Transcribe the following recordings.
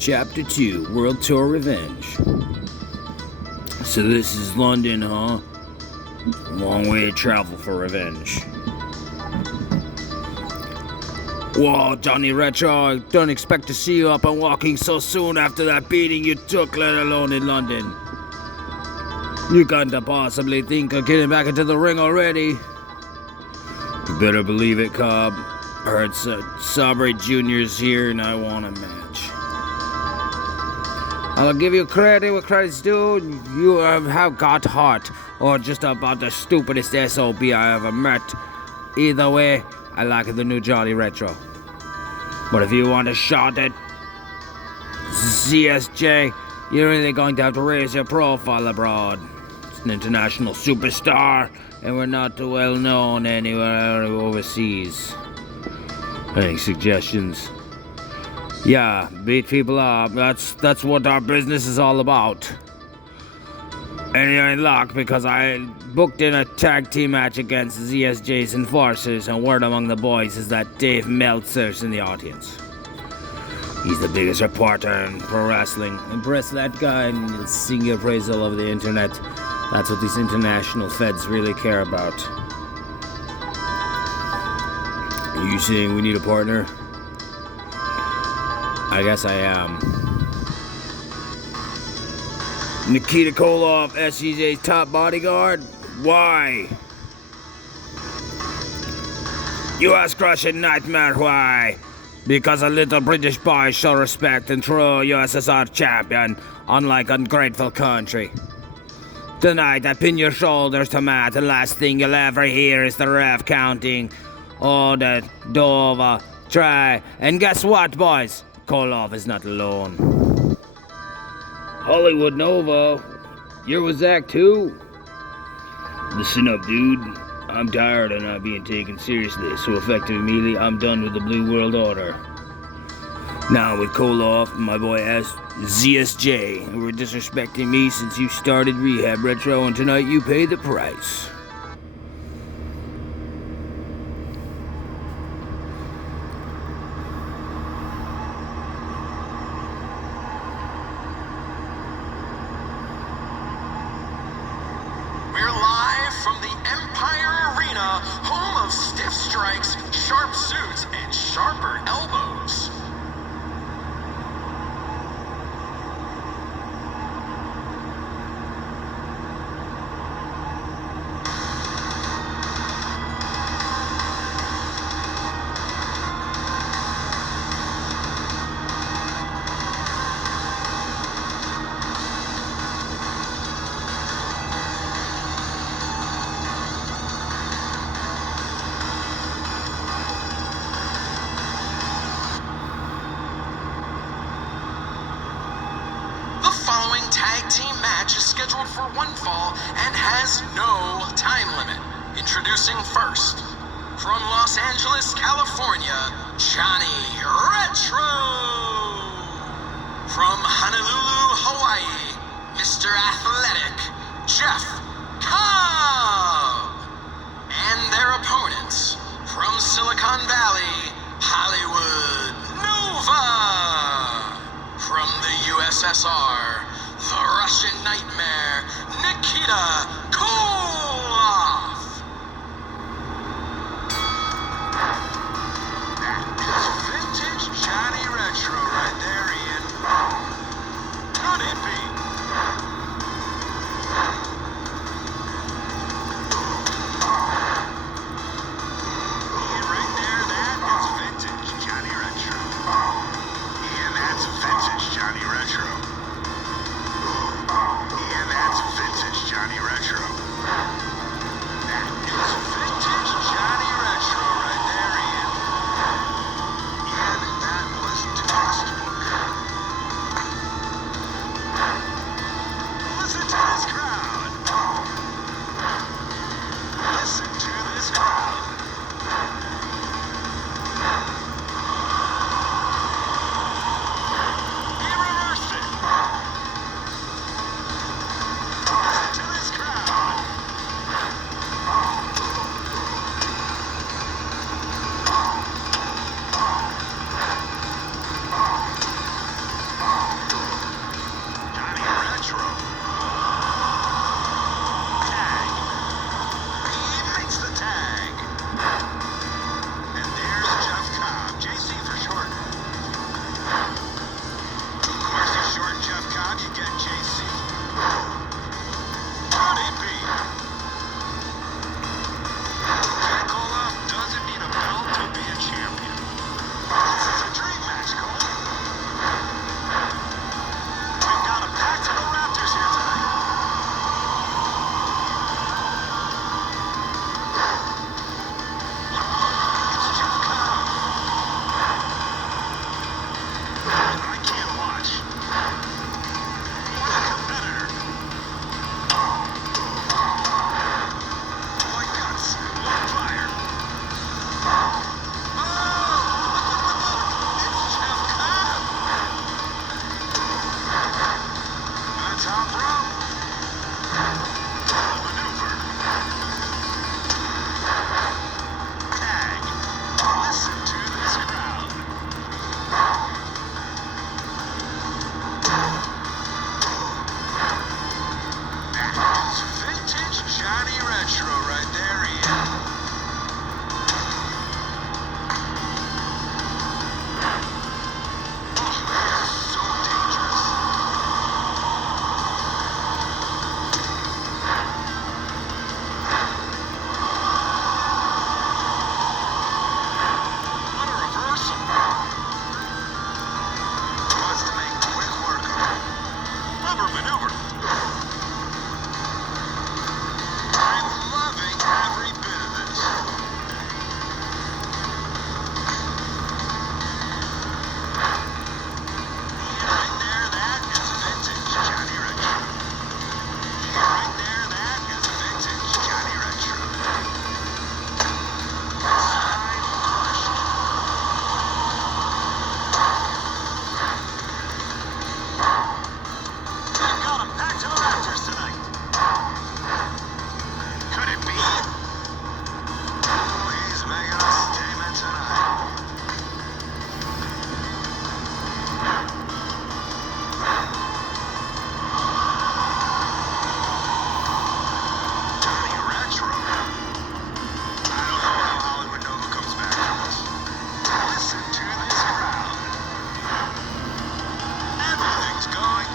Chapter 2, World Tour Revenge. So this is London, huh? Long way to travel for revenge. Whoa, Johnny Retro, I don't expect to see you up and walking so soon after that beating you took, let alone in London. You can't possibly think of getting back into the ring already. You better believe it, Cobb. I heard Sabre Jr.'s here and I want a match. I'll give you credit where credit's due. You have got heart, or just about the stupidest SOB I ever met. Either way, I like the new Johnny Retro. But if you want a shot at CSJ, you're really going to have to raise your profile abroad. It's an international superstar, and we're not too well known anywhere overseas. Any suggestions? Yeah, beat people up. That's what our business is all about. And you're in luck because I booked in a tag team match against ZSJ's Enforcers, and word among the boys is that Dave Meltzer's in the audience. He's the biggest reporter in pro wrestling. Impress that guy and he'll sing your praise all over the internet. That's what these international feds really care about. Are you saying we need a partner? I guess I am. Nikita Koloff, SCJ's top bodyguard? Why? You ass-crushing nightmare, why? Because a little British boy show respect and true USSR champion, unlike ungrateful country. Tonight I pin your shoulders to mat, and last thing you'll ever hear is the ref counting. Order, Dover, try, and guess what, boys? Koloff is not alone. Hollywood Nova, you're with Zach too? Listen up, dude. I'm tired of not being taken seriously, so effective immediately, I'm done with the Blue World Order. Now with Koloff and my boy ZSJ, who were disrespecting me since you started Rehab Retro, and tonight you pay the price. Stiff strikes, sharp suits, and sharper elbows. Tag team match is scheduled for one fall and has no time limit. Introducing first, from Los Angeles, California, Johnny Retro. From Honolulu, Hawaii, Mr. Athletic, Jeff Cobb. And their opponents, from Silicon Valley, Hollywood Nova. From the USSR, the Russian Nightmare, Nikita Koloff. That is vintage Johnny Retro right there, Ian. Could it be? Ian, right there, that is vintage Johnny Retro. Ian, that's vintage Johnny Retro. Johnny Retro. That is vintage Johnny Retro right there, Ian. Ian, that was textbook. Listen to this crowd. Listen to this crowd. He reversed it.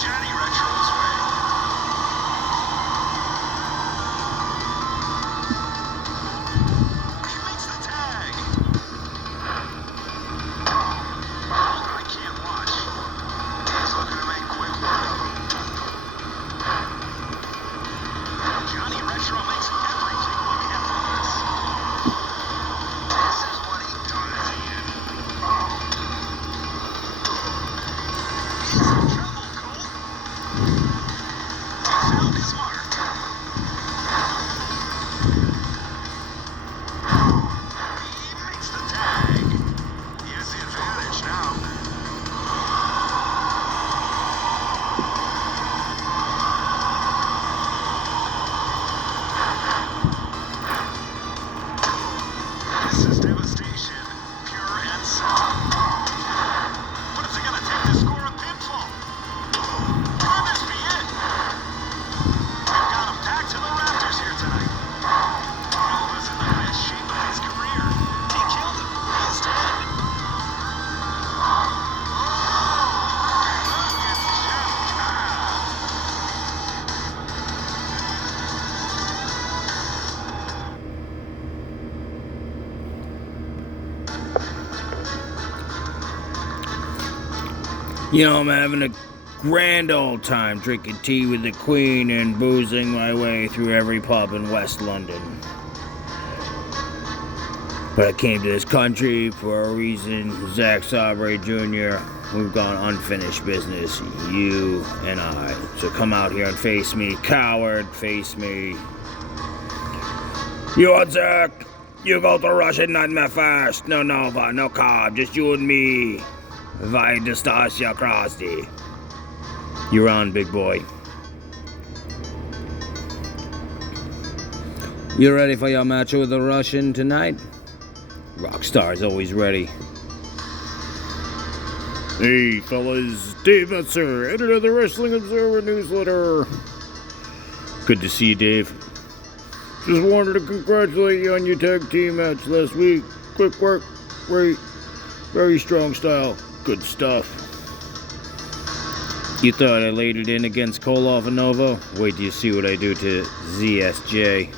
Johnny Retro's way. He makes the tag. I can't watch. He's looking to make quick work of him. Johnny Retro makes everything look effortless. This is what he does, Ian. He's in trouble, Cole. He found his mark. He makes the tag. He has the advantage now. This is devastation, pure and simple. What is it going to take to score a pinfall? Could this be it? We've got him packed to the rafters here tonight. Nova's in the best shape of his career. He killed him. He's dead. Look at Jeff Cobb. You know, I'm having a grand old time drinking tea with the Queen and boozing my way through every pub in West London. But I came to this country for a reason. Zach Sabre Jr., we've got unfinished business, you and I. So come out here and face me, coward, face me. You and Zach, you go to Russian Nightmare first. No Nova, no Cobb, just you and me. Vai Nastasia Krusty. You're on, big boy. You ready for your match with the Russian tonight? Rockstar's always ready. Hey, fellas. Dave Metzer, editor of the Wrestling Observer newsletter. Good to see you, Dave. Just wanted to congratulate you on your tag team match last week. Quick work, great, very strong style. Good stuff. You thought I laid it in against Koloff and Nova? Wait till you see what I do to ZSJ.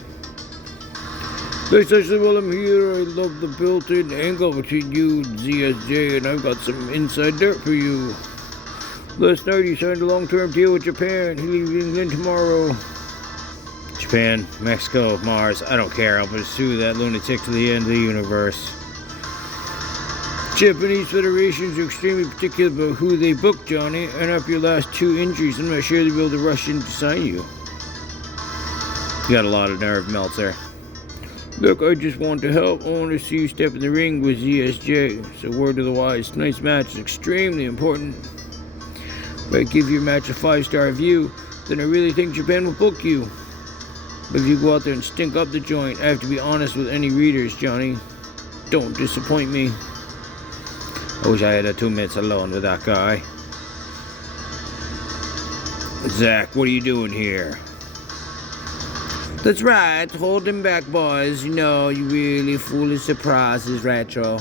Thanks, actually, while I'm here, I love the built-in angle between you and ZSJ, and I've got some inside dirt for you. Last night, he signed a long-term deal with Japan. He leaves England tomorrow. Japan, Mexico, Mars, I don't care. I'll pursue that lunatic to the end of the universe. Japanese federations are extremely particular about who they book, Johnny, and after your last two injuries, I'm not sure they'll be able to rush in to sign you. You got a lot of nerve melts there. Look, I just want to help. I want to see you step in the ring with ZSJ. So word to the wise, tonight's match is extremely important. If I give your match a 5-star review, then I really think Japan will book you. But if you go out there and stink up the joint, I have to be honest with any readers, Johnny. Don't disappoint me. I wish I had 2 minutes alone with that guy. Zach, what are you doing here? That's right, hold him back, boys. You know, you really foolish surprises, Retro.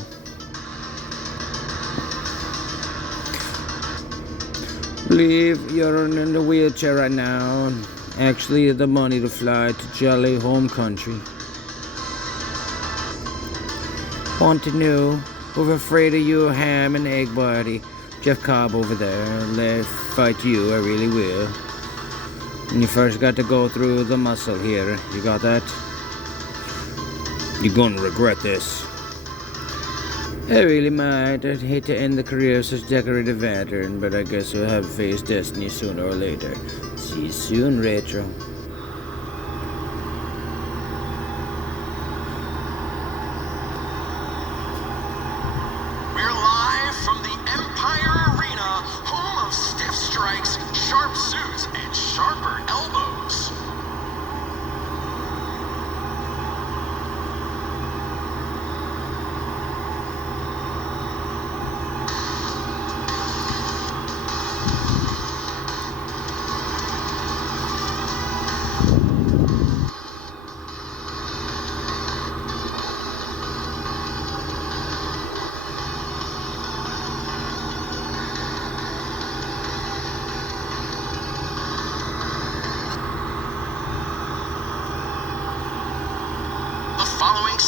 Believe you're in the wheelchair right now, and actually have the money to fly to jolly home country. Want to know? We're afraid of you, ham and egg body. Jeff Cobb over there. Let's fight you, I really will. And you first got to go through the muscle here. You got that? You're gonna regret this. I really might. I'd hate to end the career of such decorated veteran, but I guess we'll have to face destiny sooner or later. See you soon, Retro. Sharp suits and sharper elbows.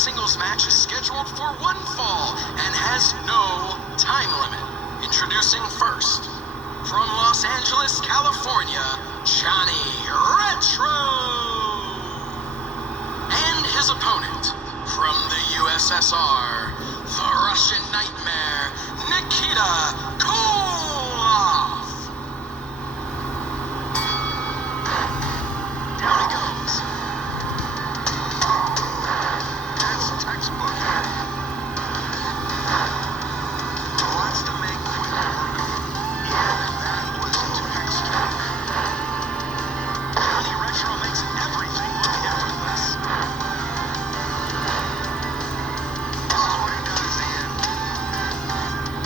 singles match is scheduled for one fall and has no time limit. Introducing first, from Los Angeles, California, Johnny Retro! And his opponent, from the USSR, the Russian Nightmare, Nikita Koloff! Down he goes. That's textbook. Wants to make quick work of him. Yeah, that was textbook. Johnny Retro makes everything look effortless. This is what he does, Ian.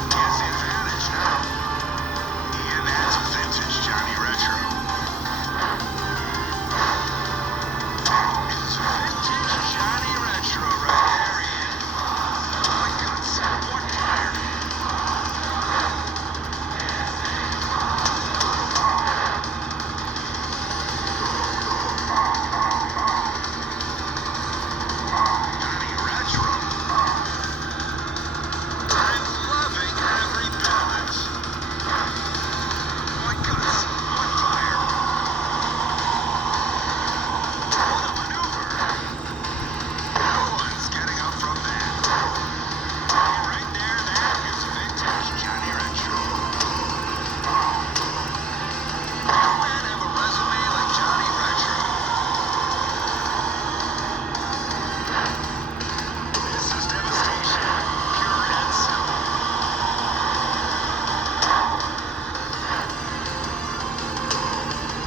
He has the advantage now. Ian, that's vintage Johnny Retro. It's vintage Johnny Retro right there, Ian. Oh my God, what fire. Johnny Retro. I'm loving every bit of this. What guts, what fire. What a maneuver. No one's getting up from that. Right there, that is vintage Johnny Retro. No man have a resume like Johnny Retro. This is devastation, pure and simple.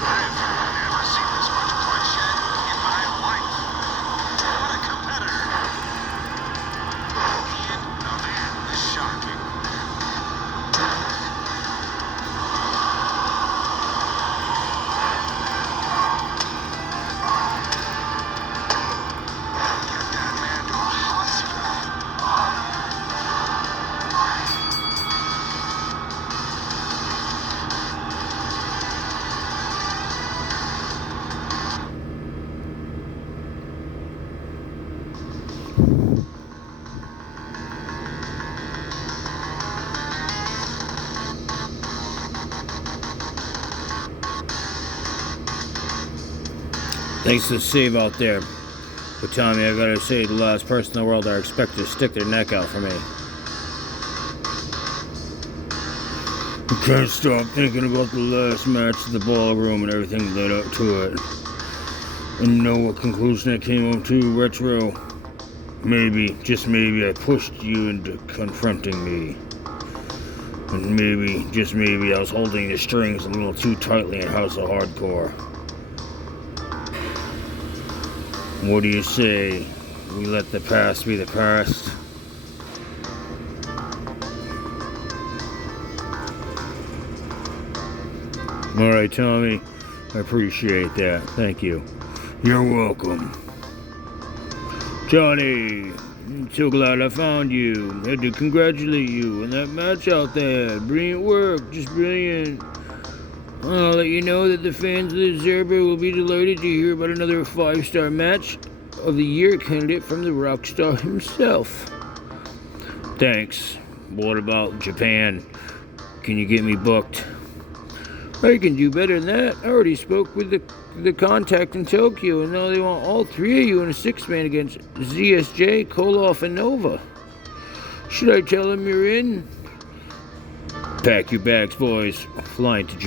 I've never seen this much bloodshed in my life. What a competitor. Ian, now that is shocking. Get that man to a hospital. Thanks to the save out there. But Tommy, I gotta say, the last person in the world I expect to stick their neck out for me. I can't stop thinking about the last match of the ballroom and everything that led up to it. And you know what conclusion I came up to, Retro? Maybe, just maybe, I pushed you into confronting me. And maybe, just maybe, I was holding the strings a little too tightly in House of Hardcore. What do you say? We let the past be the past? Alright, Tommy. I appreciate that. Thank you. You're welcome. Johnny, I'm so glad I found you. I had to congratulate you on that match out there. Brilliant work. Just brilliant. I'll let you know that the fans of the Zerber will be delighted to hear about another 5-star match of the year candidate from the rock star himself. Thanks. What about Japan? Can you get me booked? I can do better than that. I already spoke with the contact in Tokyo, and now they want all 3 of you in a 6-man against ZSJ, Koloff, and Nova. Should I tell them you're in? Pack your bags, boys. Flying to Japan.